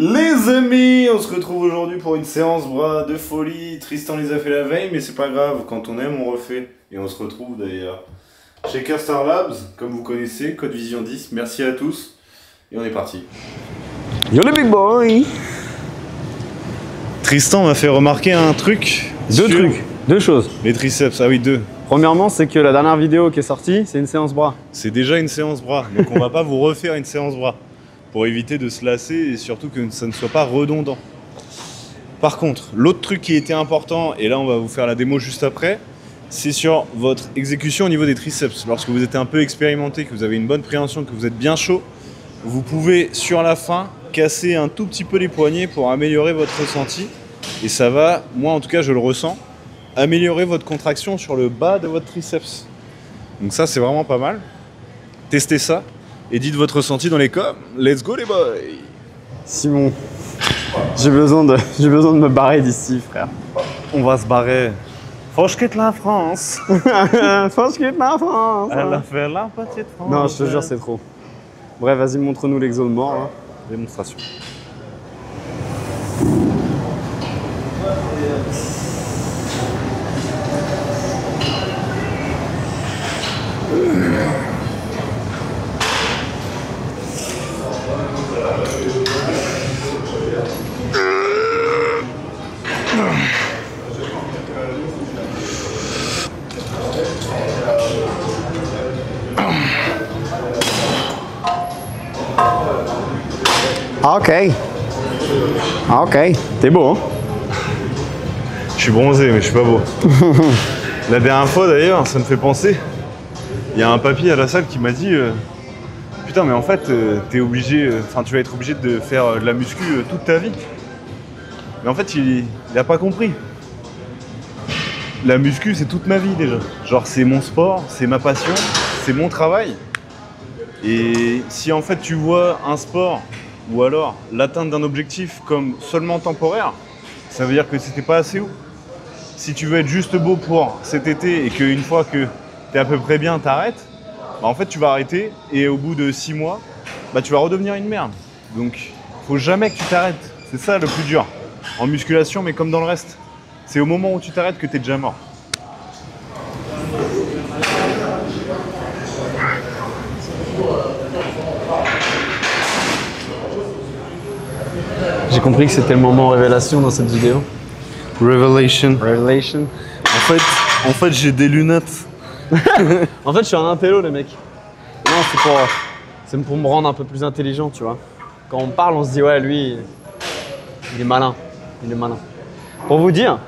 Les amis, on se retrouve aujourd'hui pour une séance bras de folie. Tristan les a fait la veille, mais c'est pas grave. Quand on aime, on refait. Et on se retrouve d'ailleurs chez Kerstar Labs, comme vous connaissez, Code Vision 10. Merci à tous. Et on est parti. Yo les big boys. Tristan m'a fait remarquer un truc. Deux choses. Les triceps, ah oui, deux. Premièrement, c'est que la dernière vidéo qui est sortie, c'est une séance bras. C'est déjà une séance bras, donc on va pas vous refaire une séance bras. Pour éviter de se lasser et surtout que ça ne soit pas redondant. Par contre, l'autre truc qui était important, et là on va vous faire la démo juste après, c'est sur votre exécution au niveau des triceps. Lorsque vous êtes un peu expérimenté, que vous avez une bonne préhension, que vous êtes bien chaud, vous pouvez sur la fin casser un tout petit peu les poignets pour améliorer votre ressenti. Et ça va, moi en tout cas je le ressens, améliorer votre contraction sur le bas de votre triceps. Donc ça c'est vraiment pas mal. Testez ça. Et dites votre ressenti dans les coms. Let's go les boys. Simon, j'ai besoin de me barrer d'ici, frère. On va se barrer. Faut que je quitte la France. Faut que je quitte la France. Elle a fait la petite France. Non, je te jure, c'est trop. Bref, vas-y, montre-nous l'exo de mort. Là. Démonstration. Ah, ok. Ah, ok. T'es beau, hein? Je suis bronzé, mais je suis pas beau. La dernière fois d'ailleurs, ça me fait penser. Il y a un papy à la salle qui m'a dit putain, mais en fait, t'es obligé, tu vas être obligé de faire de la muscu toute ta vie. Mais en fait, il a pas compris. La muscu, c'est toute ma vie déjà. Genre, c'est mon sport, c'est ma passion, c'est mon travail. Et si en fait tu vois un sport ou alors l'atteinte d'un objectif comme seulement temporaire, ça veut dire que c'était pas assez haut. Si tu veux être juste beau pour cet été et qu'une fois que t'es à peu près bien, t'arrêtes, bah en fait tu vas arrêter et au bout de 6 mois, bah tu vas redevenir une merde. Donc faut jamais que tu t'arrêtes. C'est ça le plus dur. En musculation, mais comme dans le reste. C'est au moment où tu t'arrêtes que t'es déjà mort. J'ai compris que c'était le moment révélation dans cette vidéo. Revelation. Revelation. En fait j'ai des lunettes. En fait, je suis un intello, les mecs. Non, c'est pour me rendre un peu plus intelligent, tu vois. Quand on parle, on se dit, ouais, lui, il est malin. Il est malin. Pour vous dire,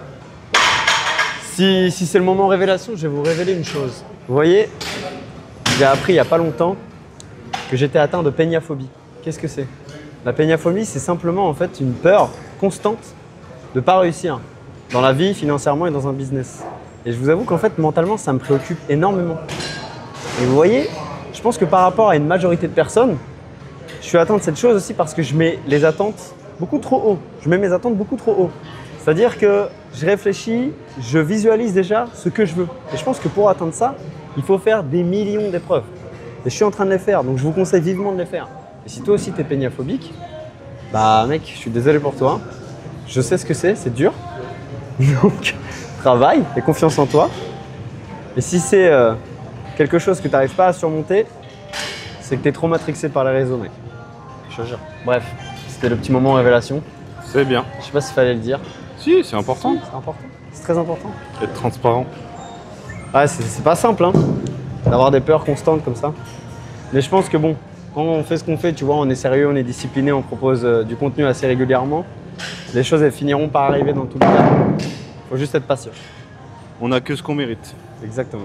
si c'est le moment révélation, je vais vous révéler une chose. Vous voyez, j'ai appris il n'y a pas longtemps que j'étais atteint de péniaphobie. Qu'est-ce que c'est? La péniaphobie, c'est simplement en fait une peur constante de ne pas réussir dans la vie, financièrement et dans un business. Et je vous avoue qu'en fait, mentalement, ça me préoccupe énormément. Et vous voyez, je pense que par rapport à une majorité de personnes, je suis atteint de cette chose aussi parce que je mets les attentes beaucoup trop haut. Je mets mes attentes beaucoup trop haut. C'est-à-dire que je réfléchis, je visualise déjà ce que je veux. Et je pense que pour atteindre ça, il faut faire des millions d'épreuves. Et je suis en train de les faire, donc je vous conseille vivement de les faire. Et si toi aussi t'es péniaphobique, bah mec, je suis désolé pour toi. Je sais ce que c'est dur. Donc travaille et confiance en toi. Et si c'est quelque chose que tu n'arrives pas à surmonter, c'est que tu es trop matrixé par les réseaux, mec. Je te jure. Bref, c'était le petit moment révélation. C'est bien. Je sais pas s'il fallait le dire. Si, c'est important. C'est important. C'est très important. Être transparent. Ouais, c'est pas simple, hein, d'avoir des peurs constantes comme ça. Mais je pense que bon, quand on fait ce qu'on fait, tu vois, on est sérieux, on est discipliné, on propose du contenu assez régulièrement. Les choses, elles finiront par arriver dans tous les cas. Faut juste être patient. On n'a que ce qu'on mérite. Exactement.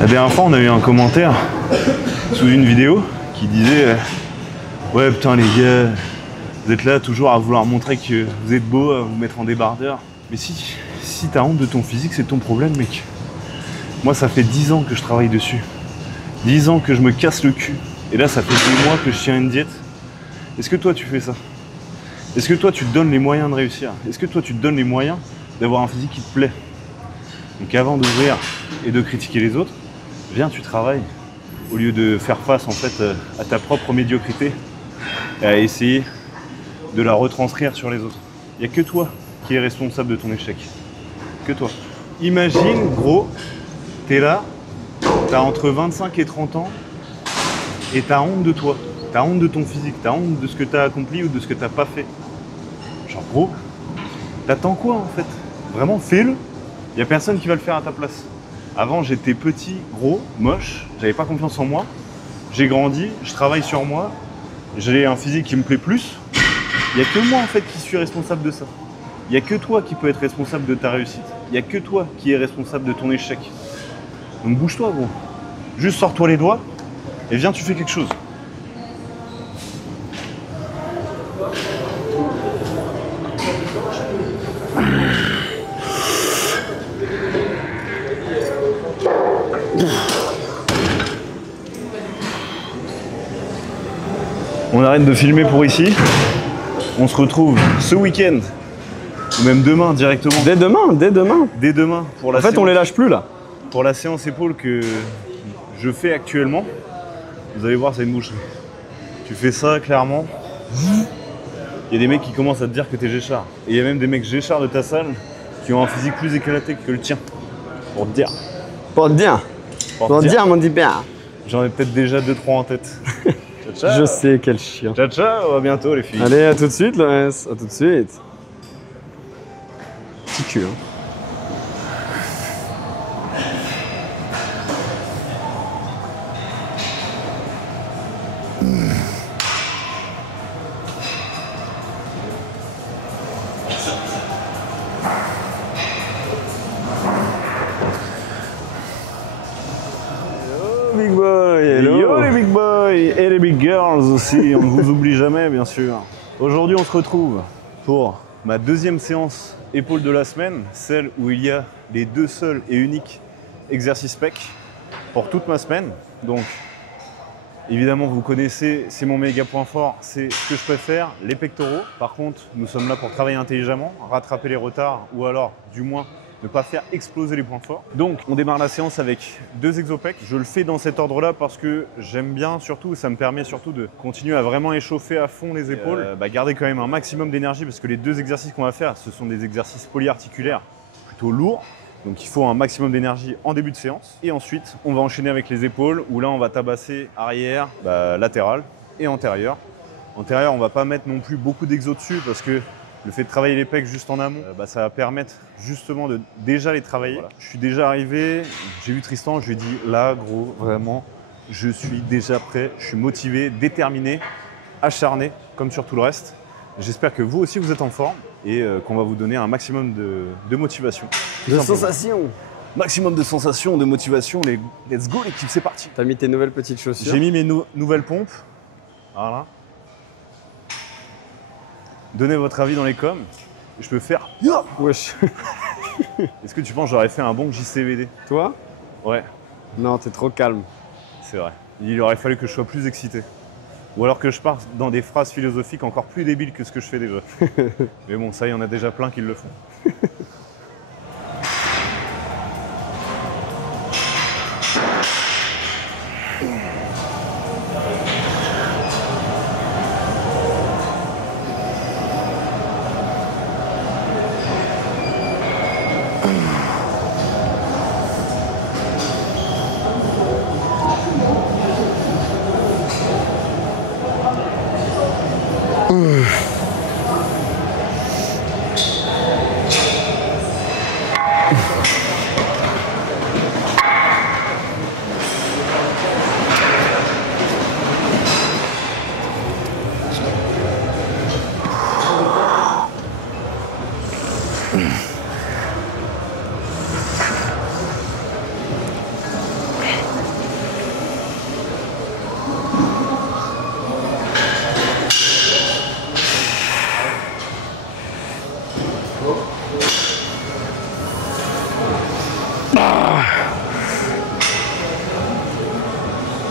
La dernière fois, on a eu un commentaire sous une vidéo qui disait ouais putain les gars, vous êtes là toujours à vouloir montrer que vous êtes beau, à vous mettre en débardeur. Mais si t'as honte de ton physique, c'est ton problème, mec. Moi, ça fait 10 ans que je travaille dessus. 10 ans que je me casse le cul. Et là, ça fait des mois que je tiens une diète. Est-ce que toi, tu fais ça? Est-ce que toi, tu te donnes les moyens de réussir? Est-ce que toi, tu te donnes les moyens d'avoir un physique qui te plaît? Donc avant d'ouvrir et de critiquer les autres, viens, tu travailles. Au lieu de faire face en fait à ta propre médiocrité et à essayer de la retranscrire sur les autres. Il n'y a que toi qui es responsable de ton échec. Que toi. Imagine, gros, t'es là, t'as entre 25 et 30 ans et t'as honte de toi. T'as honte de ton physique, t'as honte de ce que t'as accompli ou de ce que t'as pas fait. Genre gros, t'attends quoi en fait? Vraiment, fais-le. Il n'y a personne qui va le faire à ta place. Avant, j'étais petit, gros, moche, j'avais pas confiance en moi. J'ai grandi, je travaille sur moi, j'ai un physique qui me plaît plus. Il n'y a que moi en fait qui suis responsable de ça. Il n'y a que toi qui peux être responsable de ta réussite. Il n'y a que toi qui es responsable de ton échec. Donc bouge-toi gros. Juste sors-toi les doigts et viens, tu fais quelque chose. On arrête de filmer pour ici. On se retrouve ce week-end, ou même demain directement. Dès demain, dès demain. Dès demain pour la En fait, séance, on les lâche plus là. pour la séance épaule que je fais actuellement. Vous allez voir, c'est une boucherie. Tu fais ça clairement. Il y a des mecs qui commencent à te dire que t'es Géchard. Et il y a même des mecs Géchard de ta salle qui ont un physique plus éclaté que le tien. Pour te dire. Pour te dire. Pour te dire, mon petit père. J'en ai peut-être déjà 2-3 en tête. Ciao, ciao. Je sais quel chien. Ciao, ciao, à bientôt les filles. Allez, à tout de suite, Lorenz. À tout de suite. Petit cul, hein. Big boy, hello. yo les big boys et les big girls aussi, on ne vous oublie jamais bien sûr. Aujourd'hui on se retrouve pour ma deuxième séance épaule de la semaine, celle où il y a les deux seuls et uniques exercices pec pour toute ma semaine. Donc évidemment vous connaissez, c'est mon méga point fort, c'est ce que je préfère, les pectoraux. Par contre nous sommes là pour travailler intelligemment, rattraper les retards ou alors du moins ne pas faire exploser les points forts. Donc on démarre la séance avec 2 exopecs. Je le fais dans cet ordre là parce que j'aime bien, surtout ça me permet surtout de continuer à vraiment échauffer à fond les épaules, garder quand même un maximum d'énergie parce que les 2 exercices qu'on va faire ce sont des exercices polyarticulaires plutôt lourds. Donc il faut un maximum d'énergie en début de séance. Et ensuite on va enchaîner avec les épaules où là on va tabasser arrière, latéral et antérieur. Antérieur on va pas mettre non plus beaucoup d'exos dessus parce que le fait de travailler les pecs juste en amont, ça va permettre justement de déjà les travailler. Voilà. Je suis déjà arrivé, j'ai vu Tristan, je lui ai dit là gros, vraiment, je suis déjà prêt, je suis motivé, déterminé, acharné, comme sur tout le reste. J'espère que vous aussi vous êtes en forme et qu'on va vous donner un maximum de motivation. De sensations. Maximum de sensations, de motivation, let's go l'équipe, c'est parti. T'as mis tes nouvelles petites chaussures. J'ai mis mes nouvelles pompes, voilà. Donnez votre avis dans les coms. Je peux faire. Wesh. Est-ce que tu penses que j'aurais fait un bon JCVD? Toi? Ouais, Non, t'es trop calme. c'est vrai. Il aurait fallu que je sois plus excité. Ou alors que je parte dans des phrases philosophiques encore plus débiles que ce que je fais déjà. Mais bon, ça, il y en a déjà plein qui le font.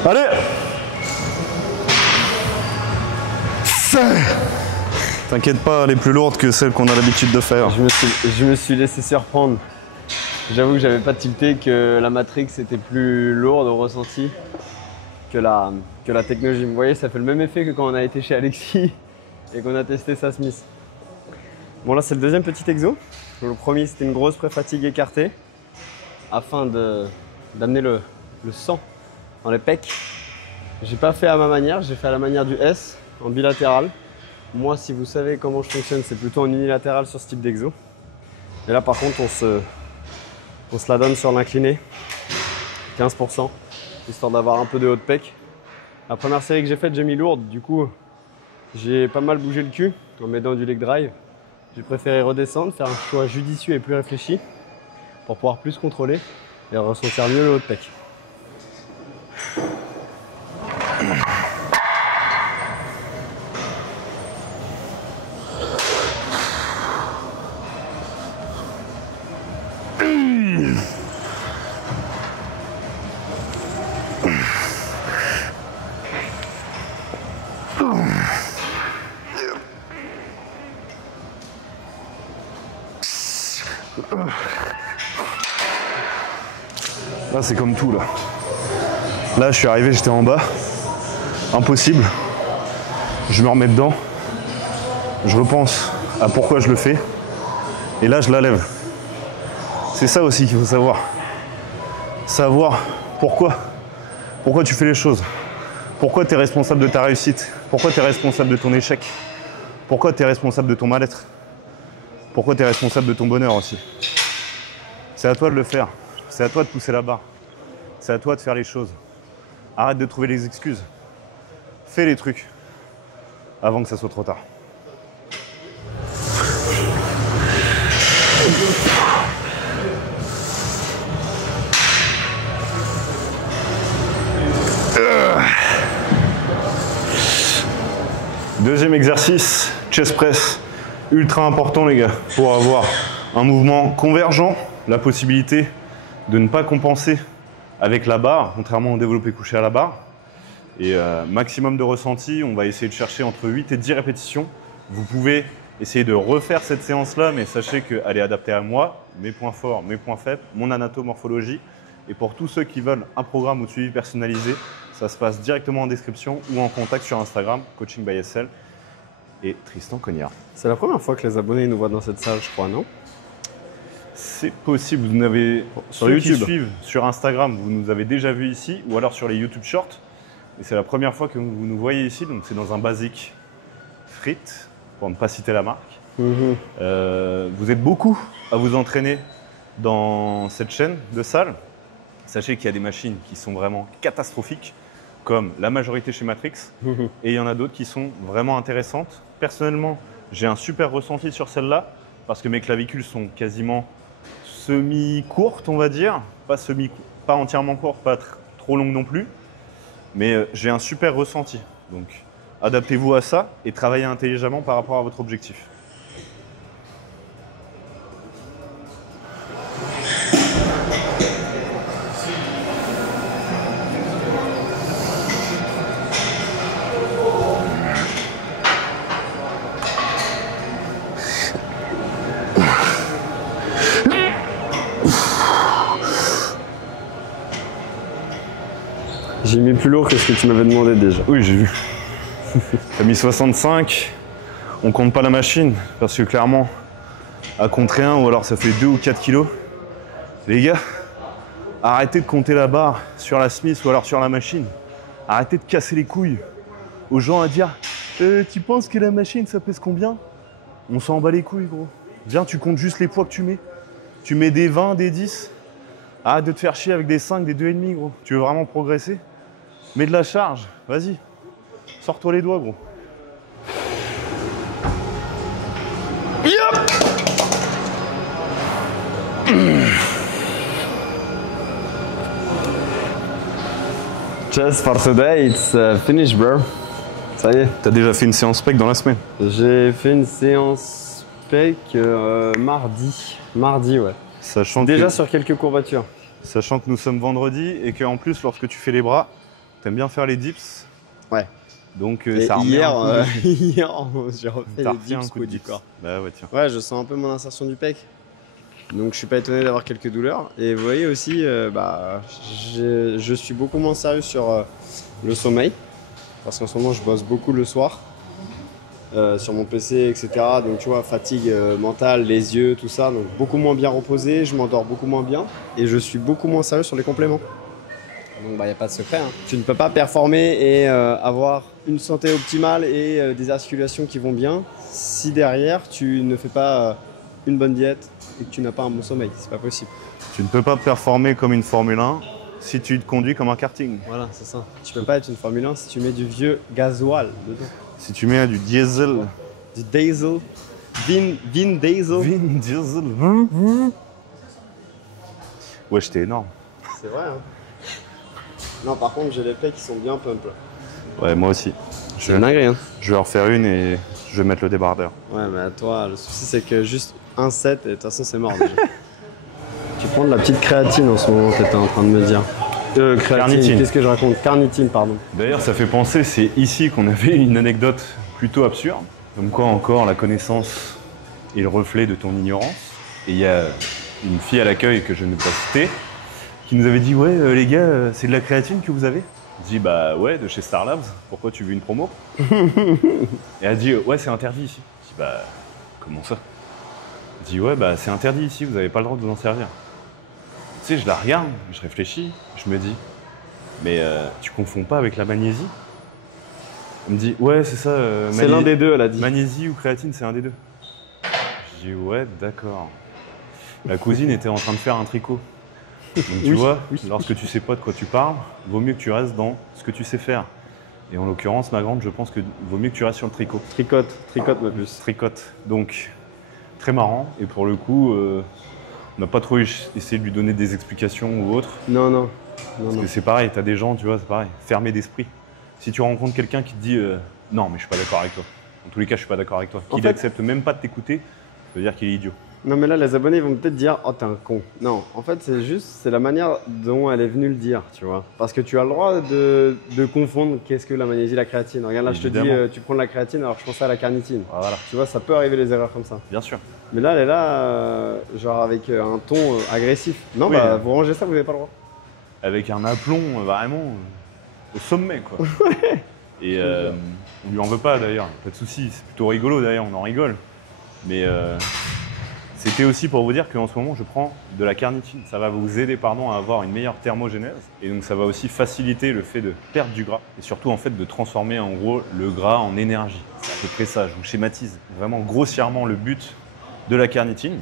Allez. T'inquiète pas, elle est plus lourde que celle qu'on a l'habitude de faire. Je me suis laissé surprendre. J'avoue que j'avais pas tilté que la Matrix était plus lourde au ressenti que la Techno Gym. Vous voyez, ça fait le même effet que quand on a été chez Alexis et qu'on a testé sa Smith. Bon, là c'est le deuxième petit exo. Le premier c'était une grosse pré-fatigue écartée afin d'amener le sang dans les pecs. J'ai pas fait à ma manière, j'ai fait à la manière du S en bilatéral. Moi, si vous savez comment je fonctionne, c'est plutôt en unilatéral sur ce type d'exo. Et là par contre on se la donne sur l'incliné, 15%, histoire d'avoir un peu de haut de pec. La première série que j'ai faite, j'ai mis lourde, du coup j'ai pas mal bougé le cul en m'aidant du leg drive. J'ai préféré redescendre, faire un choix judicieux et plus réfléchi pour pouvoir plus contrôler et ressentir mieux le haut de pec. Là c'est comme tout là. Là je suis arrivé, j'étais en bas. Impossible. Je me remets dedans. Je repense à pourquoi je le fais. Et là je la lève. C'est ça aussi qu'il faut savoir. Savoir pourquoi. Pourquoi tu fais les choses. Pourquoi tu es responsable de ta réussite. Pourquoi tu es responsable de ton échec. Pourquoi tu es responsable de ton mal-être. Pourquoi tu es responsable de ton bonheur aussi. C'est à toi de le faire. C'est à toi de pousser la barre. C'est à toi de faire les choses. Arrête de trouver les excuses. Fais les trucs avant que ça soit trop tard. Deuxième exercice, chest press. Ultra important les gars, pour avoir un mouvement convergent, la possibilité de ne pas compenser avec la barre, contrairement au développé couché à la barre. Et maximum de ressenti, on va essayer de chercher entre 8 et 10 répétitions. Vous pouvez essayer de refaire cette séance-là, mais sachez qu'elle est adaptée à moi, mes points forts, mes points faibles, mon anatomorphologie. Et pour tous ceux qui veulent un programme ou de suivi personnalisé, ça se passe directement en description ou en contact sur Instagram, Coaching by SL et Tristan Cognard. C'est la première fois que les abonnés nous voient dans cette salle, je crois, non? C'est possible, vous n'avez sur YouTube qui suivent sur Instagram, vous nous avez déjà vu ici, ou alors sur les YouTube Shorts. Et c'est la première fois que vous nous voyez ici, donc c'est dans un basique frites, pour ne pas citer la marque. Vous êtes beaucoup à vous entraîner dans cette chaîne de salles. Sachez qu'il y a des machines qui sont vraiment catastrophiques, comme la majorité chez Matrix, et il y en a d'autres qui sont vraiment intéressantes. Personnellement, j'ai un super ressenti sur celle-là, parce que mes clavicules sont quasiment semi-courtes, on va dire. Pas entièrement courtes, pas trop longues non plus. Mais j'ai un super ressenti. Donc, adaptez-vous à ça et travaillez intelligemment par rapport à votre objectif. J'ai mis plus lourd que ce que tu m'avais demandé déjà. Oui, j'ai vu. T'as mis 65. On compte pas la machine parce que clairement, à contrer 1 ou alors ça fait 2 ou 4 kilos. Les gars, arrêtez de compter la barre sur la Smith ou alors sur la machine. Arrêtez de casser les couilles aux gens à dire tu penses que la machine ça pèse combien? On s'en bat les couilles, gros. Viens, tu comptes juste les poids que tu mets. Tu mets des 20, des 10. Arrête de te faire chier avec des 5, des 2,5, gros. Tu veux vraiment progresser? Mets de la charge, vas-y. Sors-toi les doigts, gros. Yep. Just for today, it's finished, bro. Ça y est. T'as déjà fait une séance spec dans la semaine? J'ai fait une séance spec mardi. Mardi, ouais. Sachant déjà que... sur quelques courbatures. Sachant que nous sommes vendredi et qu'en plus, lorsque tu fais les bras, T'aimes bien faire les dips? Ouais. Donc Et ça remet hier, un coup de- hier j'ai refait T'as les refait un dips coup de haut du dips. corps. Bah ouais, tiens. Ouais, je sens un peu mon insertion du pec. Donc je suis pas étonné d'avoir quelques douleurs. Et vous voyez aussi, je suis beaucoup moins sérieux sur le sommeil. Parce qu'en ce moment, je bosse beaucoup le soir. Sur mon PC, etc. Donc tu vois, fatigue mentale, les yeux, tout ça. Donc beaucoup moins bien reposé, je m'endors beaucoup moins bien. Et je suis beaucoup moins sérieux sur les compléments. Donc il n'y a pas de secret. Hein. Tu ne peux pas performer et avoir une santé optimale et des articulations qui vont bien si derrière tu ne fais pas une bonne diète et que tu n'as pas un bon sommeil. C'est pas possible. Tu ne peux pas performer comme une Formule 1 si tu te conduis comme un karting. Voilà, c'est ça. Tu peux pas être une Formule 1 si tu mets du vieux gasoil dedans. Si tu mets du diesel. Du diesel. Vin diesel. Vin diesel. Ouais, j'étais énorme. C'est vrai, hein. Non, par contre, j'ai les pecs qui sont bien pump là. Ouais, moi aussi. C'est une dinguerie, hein. Je vais en refaire une et je vais mettre le débardeur. Ouais, mais toi, le souci c'est que juste un set et de toute façon c'est mort déjà. Tu prends de la petite créatine en ce moment, t'étais en train de me dire. Carnitine. Qu'est-ce que je raconte? Carnitine, pardon. D'ailleurs, ça fait penser, c'est ici qu'on avait une anecdote plutôt absurde. Comme quoi, encore, la connaissance est le reflet de ton ignorance. Et il y a une fille à l'accueil que je ne vais pas citer qui nous avait dit: ouais, les gars, c'est de la créatine que vous avez? Je dis: bah ouais, de chez Star Labs. Pourquoi, tu veux une promo? Et elle a dit: ouais, c'est interdit ici. Je dis: bah, comment ça? Je dis: ouais, bah c'est interdit ici, vous n'avez pas le droit de vous en servir. Tu sais, je la regarde, je réfléchis, je me dis: mais tu confonds pas avec la magnésie? Elle me dit: ouais, c'est ça. C'est l'un des deux, elle a dit. Magnésie ou créatine, c'est un des deux. Je dis: ouais, d'accord. La cousine était en train de faire un tricot. Donc tu vois, lorsque tu sais pas de quoi tu parles, vaut mieux que tu restes dans ce que tu sais faire. Et en l'occurrence, ma grande, je pense que vaut mieux que tu restes sur le tricot. Tricote ma puce. Tricote. Donc, très marrant. Et pour le coup, on n'a pas trop essayé de lui donner des explications ou autre. Non. Parce que c'est pareil, t'as des gens, tu vois, c'est pareil, fermés d'esprit. Si tu rencontres quelqu'un qui te dit non, mais je suis pas d'accord avec toi. En tous les cas, je suis pas d'accord avec toi. Qu'il accepte même pas de t'écouter, ça veut dire qu'il est idiot. Non, mais là, les abonnés vont peut-être dire: oh, t'es un con. Non, en fait, c'est la manière dont elle est venue le dire, tu vois. Parce que tu as le droit de confondre qu'est-ce que la magnésie et la créatine. Regarde, là, Évidemment. je te dis, tu prends de la créatine, alors je pensais à la carnitine. Voilà, Tu vois, ça peut arriver les erreurs comme ça. bien sûr. Mais là, elle est là, genre avec un ton agressif. Non, Oui. bah, vous rangez ça, vous n'avez pas le droit. Avec un aplomb vraiment au sommet, quoi. Et on lui en veut pas d'ailleurs, pas de souci. C'est plutôt rigolo d'ailleurs, on en rigole. Mais c'était aussi pour vous dire qu'en ce moment, je prends de la carnitine. Ça va vous aider, à avoir une meilleure thermogénèse. Et donc, ça va aussi faciliter le fait de perdre du gras. Et surtout, en fait, de transformer en gros le gras en énergie. C'est à peu près ça, je vous schématise vraiment grossièrement le but de la carnitine.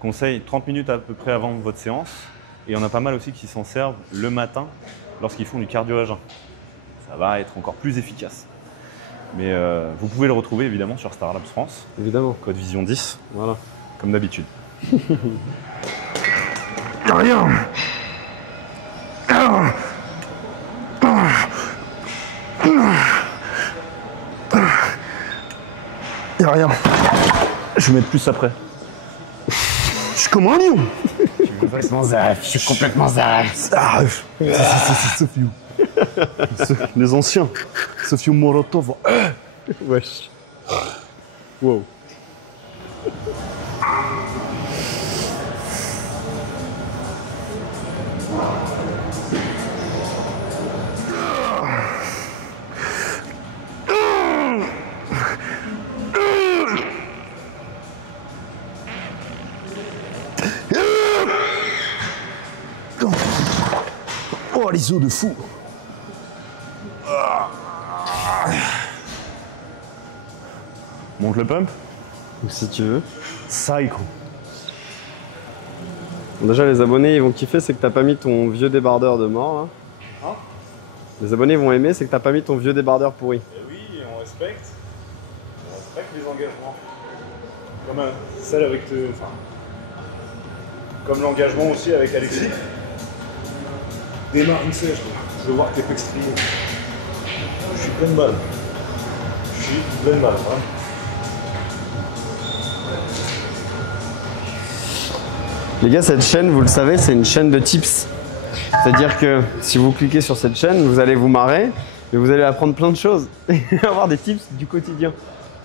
Conseil 30 minutes à peu près avant votre séance. Et on a pas mal aussi qui s'en servent le matin lorsqu'ils font du cardio à jeun. Ça va être encore plus efficace. Mais vous pouvez le retrouver évidemment sur Star Labs France. Évidemment. Code Vision 10. Voilà. Comme d'habitude. Y'a rien. Y'a rien. Je vais mettre plus après. Je suis comme un lion. Complètement zaref. Je suis complètement zaref. C'est Sofiou. Les anciens. Sofiou Morotov. Wesh. Wow. Oh, les os de fou. Monte le pump. Si tu veux. Psycho. Déjà, les abonnés, ils vont kiffer, c'est que t'as pas mis ton vieux débardeur de mort, là. Hein? Les abonnés vont aimer, c'est que t'as pas mis ton vieux débardeur pourri. Et oui, on respecte les engagements. Comme celle avec comme l'engagement aussi avec Alexis. Démarre une sèche, je veux voir tes pecs striés. Je suis plein de balles. Je suis plein de balles, hein. Les gars, cette chaîne, vous le savez, c'est une chaîne de tips. C'est-à-dire que si vous cliquez sur cette chaîne, vous allez vous marrer, mais vous allez apprendre plein de choses et avoir des tips du quotidien.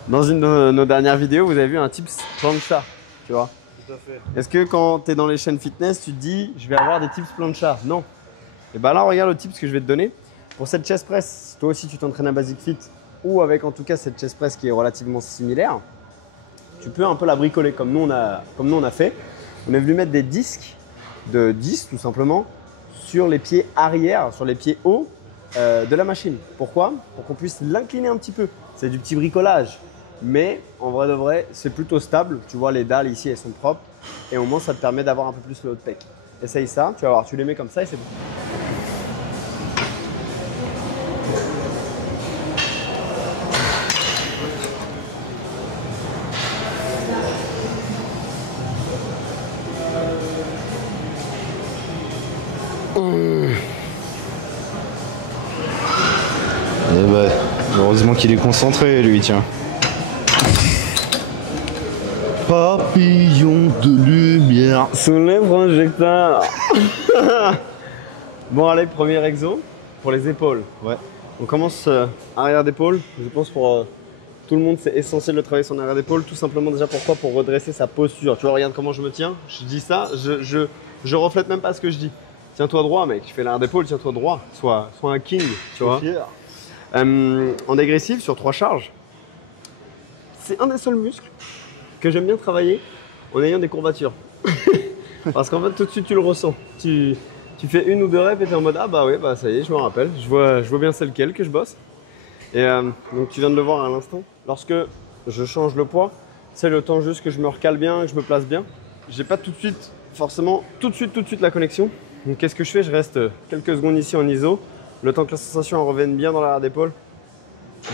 Dans une de nos dernières vidéos, vous avez vu un tips plancha, tu vois. Tout à fait. Est-ce que quand tu es dans les chaînes fitness, tu te dis je vais avoir des tips plancha? Non. Et bien là, regarde le tips que je vais te donner. Pour cette chest press, toi aussi tu t'entraînes à Basic Fit ou avec en tout cas cette chest press qui est relativement similaire, tu peux un peu la bricoler comme nous on a fait. On est venu mettre des disques de 10 tout simplement sur les pieds arrière, sur les pieds hauts de la machine. Pourquoi? Pour qu'on puisse l'incliner un petit peu. C'est du petit bricolage. Mais en vrai de vrai, c'est plutôt stable. Tu vois, les dalles ici, elles sont propres. Et au moins, ça te permet d'avoir un peu plus le haut de pec. Essaye ça, tu vas voir, tu les mets comme ça et c'est bon. Eh ben, heureusement qu'il est concentré, lui, tiens. Papillon de lumière. Sous les projecteurs. Bon, allez, premier exo pour les épaules. Ouais. On commence arrière d'épaule. Je pense pour tout le monde, c'est essentiel de travailler son arrière d'épaule. Tout simplement, déjà, pourquoi? Pour redresser sa posture. Tu vois, regarde comment je me tiens. Je dis ça, je reflète même pas ce que je dis. Tiens-toi droit, mec. Tu fais l'arrière d'épaule, tiens-toi droit. Sois un king, tu vois. Fier. En dégressif, sur 3 charges, c'est un des seuls muscles que j'aime bien travailler en ayant des courbatures. Parce qu'en fait, tout de suite, tu le ressens. Tu fais 1 ou 2 reps et tu es en mode ah bah oui, bah ça y est, je me rappelle. Je vois bien c'est lequel que je bosse. Et donc, tu viens de le voir à l'instant. Lorsque je change le poids, c'est le temps juste que je me recale bien, que je me place bien. J'ai pas tout de suite, forcément, tout de suite la connexion. Donc, qu'est-ce que je fais? Je reste quelques secondes ici en ISO. Le temps que la sensation en revienne bien dans l'arrière d'épaule.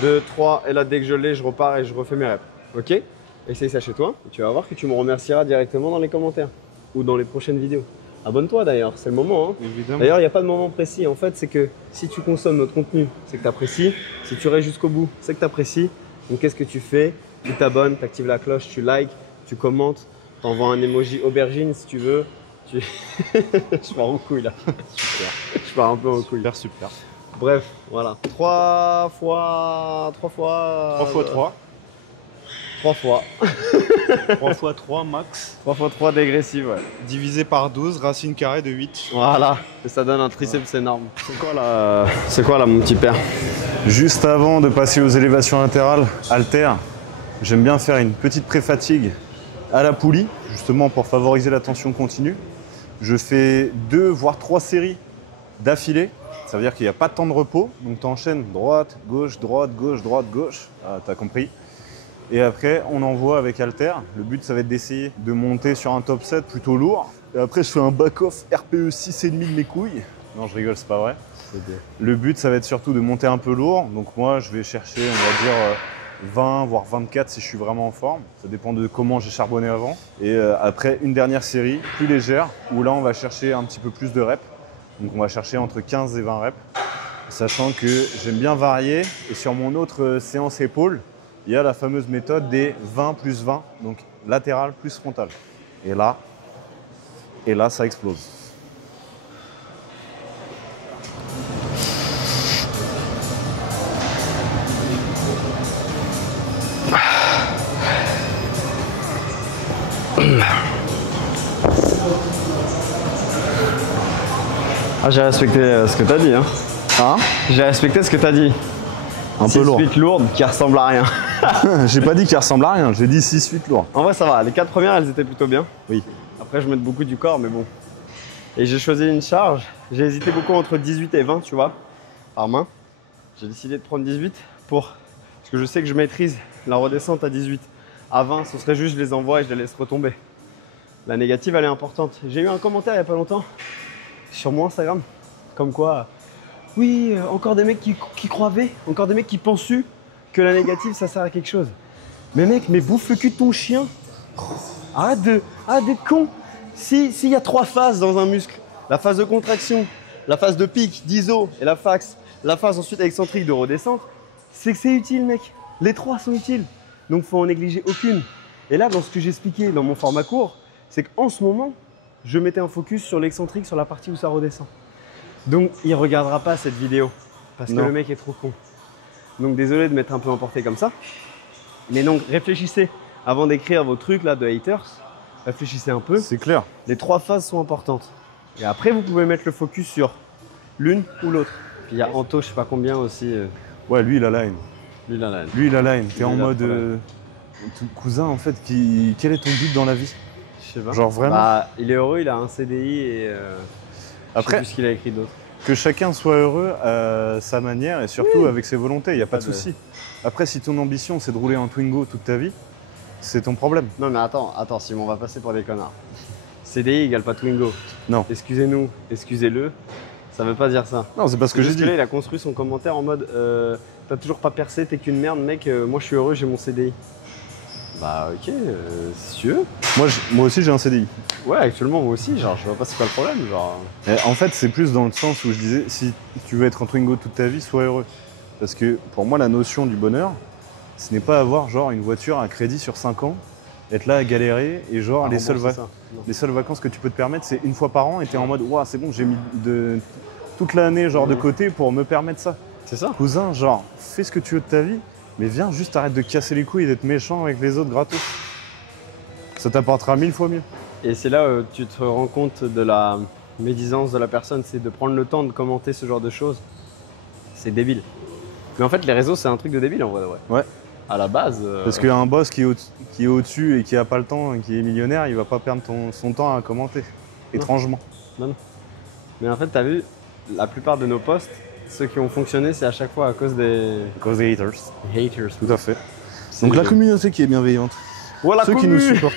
2, 3, et là dès que je l'ai, je repars et je refais mes reps. Ok? Essaye ça chez toi. Et tu vas voir que tu me remercieras directement dans les commentaires ou dans les prochaines vidéos. Abonne-toi d'ailleurs, c'est le moment. Hein. Évidemment. D'ailleurs, il n'y a pas de moment précis. En fait, c'est que si tu consommes notre contenu, c'est que tu apprécies. Si tu restes jusqu'au bout, c'est que tu apprécies. Donc, qu'est-ce que tu fais? Tu t'abonnes, tu actives la cloche, tu likes, tu commentes, tu envoies un emoji aubergine si tu veux. Je pars en couille là. Super. Je pars un peu en couille. Super. Bref, voilà. 3 fois 3. 3 x 3. 3 fois. 3 x 3 max. 3 x 3 dégressive, ouais. Divisé par 12, racine carrée de 8. Voilà. Et ça donne un triceps énorme. C'est quoi là, mon petit père? Juste avant de passer aux élévations latérales, haltères, j'aime bien faire une petite pré-fatigue à la poulie, justement pour favoriser la tension continue. Je fais 2 voire 3 séries d'affilée. Ça veut dire qu'il n'y a pas de temps de repos. Donc tu enchaînes droite, gauche, droite, gauche, droite, gauche. Ah, t'as compris. Et après, on envoie avec halter. Le but, ça va être d'essayer de monter sur un top set plutôt lourd. Et après, je fais un back-off RPE 6,5 de mes couilles. Non, je rigole, c'est pas vrai. Le but, ça va être surtout de monter un peu lourd. Donc moi, je vais chercher, on va dire, 20 voire 24 si je suis vraiment en forme. Ça dépend de comment j'ai charbonné avant. Et après, une dernière série plus légère où là, on va chercher un petit peu plus de reps. Donc on va chercher entre 15 et 20 reps. Sachant que j'aime bien varier. Et sur mon autre séance épaule, il y a la fameuse méthode des 20 plus 20. Donc latéral plus frontal. Et là, ça explose. Ah, j'ai respecté ce que t'as dit. Hein, j'ai respecté ce que t'as dit. Un peu lourd. 6-8 lourdes qui ressemblent à rien. J'ai pas dit qu'il ressemble à rien, j'ai dit 6-8 lourd. En vrai, ça va. Les 4 premières, elles étaient plutôt bien. Oui. Après, je mets beaucoup du corps, mais bon. Et j'ai choisi une charge. J'ai hésité beaucoup entre 18 et 20, tu vois, par main. J'ai décidé de prendre 18 parce que je sais que je maîtrise la redescente à 18. À 20, ce serait juste, je les envoie et je les laisse retomber. La négative, elle est importante. J'ai eu un commentaire il n'y a pas longtemps sur mon Instagram, comme quoi, oui, encore des mecs qui croyaient, encore des mecs qui pensaient que la négative, ça sert à quelque chose. Mais mec, mais bouffe le cul de ton chien. Arrête d'être con. S'il y a 3 phases dans un muscle, la phase de contraction, la phase de pic, d'iso et la phase ensuite excentrique de redescente, c'est que c'est utile, mec. Les 3 sont utiles. Donc, faut en négliger aucune. Et là, dans ce que j'expliquais dans mon format court, c'est qu'en ce moment, je mettais un focus sur l'excentrique, sur la partie où ça redescend. Donc il regardera pas cette vidéo parce que Non. le mec est trop con. Donc désolé de m'être un peu emporté comme ça. Mais donc réfléchissez avant d'écrire vos trucs là de haters. Réfléchissez un peu. C'est clair. Les 3 phases sont importantes. Et après vous pouvez mettre le focus sur l'une ou l'autre. Puis il y a Anto, je sais pas combien aussi. Ouais, lui, il a la haine. Lui là là. Lui, il a la haine. T'es Lui, en il a mode. trop la haine. Ton cousin, en fait, quel est ton but dans la vie? Je sais pas. Genre vraiment. Bah, il est heureux, il a un CDI et Après, je sais plus ce qu'il a écrit d'autre. que chacun soit heureux à sa manière et surtout avec ses volontés, il n'y a pas de de- souci. Après, si ton ambition, c'est de rouler en Twingo toute ta vie, c'est ton problème. Non mais attends Simon, on va passer pour des connards. CDI égale pas Twingo. Non. Excusez-nous, excusez-le. Ça veut pas dire ça. Non, c'est pas ce que j'ai Juste dit. là, il a construit son commentaire en mode t'as toujours pas percé, t'es qu'une merde mec, moi je suis heureux, j'ai mon CDI. Bah ok, si tu veux. Moi aussi, j'ai un CDI. Ouais, actuellement moi aussi, genre je vois pas c'est quoi le problème, genre. Et en fait, c'est plus dans le sens où je disais, si tu veux être en Twingo toute ta vie, sois heureux. Parce que pour moi, la notion du bonheur, ce n'est pas avoir genre une voiture à crédit sur 5 ans, être là à galérer et genre Ah, les seules rembourser ça. Non. les seules vacances que tu peux te permettre, c'est une fois par an et t'es en mode, ouah, c'est bon, j'ai mis toute l'année genre de côté pour me permettre ça. C'est ça. Cousin, genre, fais ce que tu veux de ta vie, mais viens juste arrête de casser les couilles et d'être méchant avec les autres gratos. Ça t'apportera 1000 fois mieux. Et c'est là où tu te rends compte de la médisance de la personne, c'est de prendre le temps de commenter ce genre de choses. C'est débile. Mais en fait, les réseaux, c'est un truc de débile en vrai. Ouais. À la base. Parce qu'un boss qui est au-dessus et qui a pas le temps et qui est millionnaire, il va pas perdre son temps à commenter. Étrangement. Mais en fait, t'as vu, la plupart de nos posts, ceux qui ont fonctionné, c'est à chaque fois à cause des À cause des haters. haters. Tout à fait. Donc la communauté qui est bienveillante. Voilà, Ceux qui nous supportent.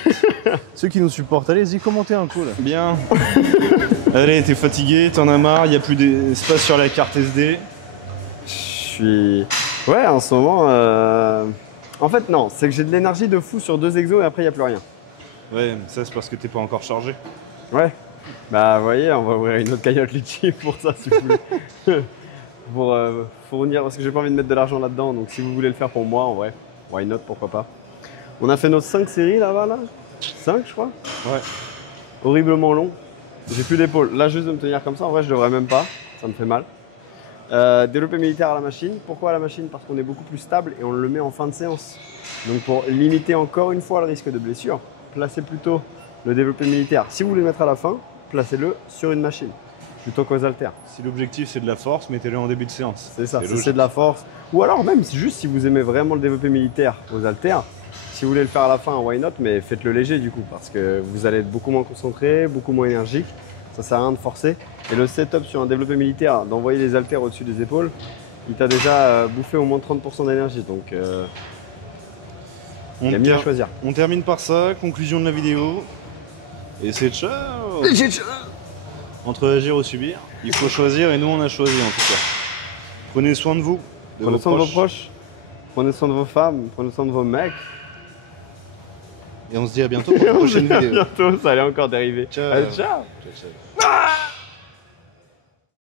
Ceux qui nous supportent, allez-y, commentez un coup là. Bien. Allez, t'es fatigué, t'en as marre, il y a plus d'espace sur la carte SD. Je suis. Ouais, en ce moment. En fait, non, c'est que j'ai de l'énergie de fou sur 2 exos et après, il n'y a plus rien. Ouais, mais ça c'est parce que t'es pas encore chargé. Ouais. Bah, vous voyez, on va ouvrir une autre cagnotte liquide pour ça, si vous voulez. Pour fournir, parce que j'ai pas envie de mettre de l'argent là-dedans, donc si vous voulez le faire pour moi, en vrai, why not, pourquoi pas. On a fait nos 5 séries là-bas, là 5, je crois. Ouais. Horriblement long. J'ai plus d'épaule. Là, juste de me tenir comme ça, en vrai, je devrais même pas. Ça me fait mal. Développé militaire à la machine. Pourquoi à la machine? Parce qu'on est beaucoup plus stable et on le met en fin de séance. Donc pour limiter encore une fois le risque de blessure, placez plutôt le développé militaire. Si vous voulez le mettre à la fin, placez-le sur une machine plutôt qu'aux haltères. Si l'objectif c'est de la force, mettez-le en début de séance. C'est ça, logique. c'est de la force. Ou alors même, c'est juste si vous aimez vraiment le développé militaire aux haltères, si vous voulez le faire à la fin, why not, mais faites-le léger du coup, parce que vous allez être beaucoup moins concentré, beaucoup moins énergique. Ça sert à rien de forcer. Et le setup sur un développé militaire, d'envoyer les haltères au-dessus des épaules, il t'a déjà bouffé au moins 30% d'énergie. Donc il y a mieux à choisir. On termine par ça, conclusion de la vidéo. Et c'est ciao. Entre agir ou subir, il faut choisir et nous on a choisi en tout cas. Prenez soin de vous, Prenez soin de vos proches, prenez soin de vos femmes, prenez soin de vos mecs. Et on se dit à bientôt pour la prochaine À vidéo. bientôt, ça allait encore dériver. Ciao. Allez, ciao. Ciao, ciao.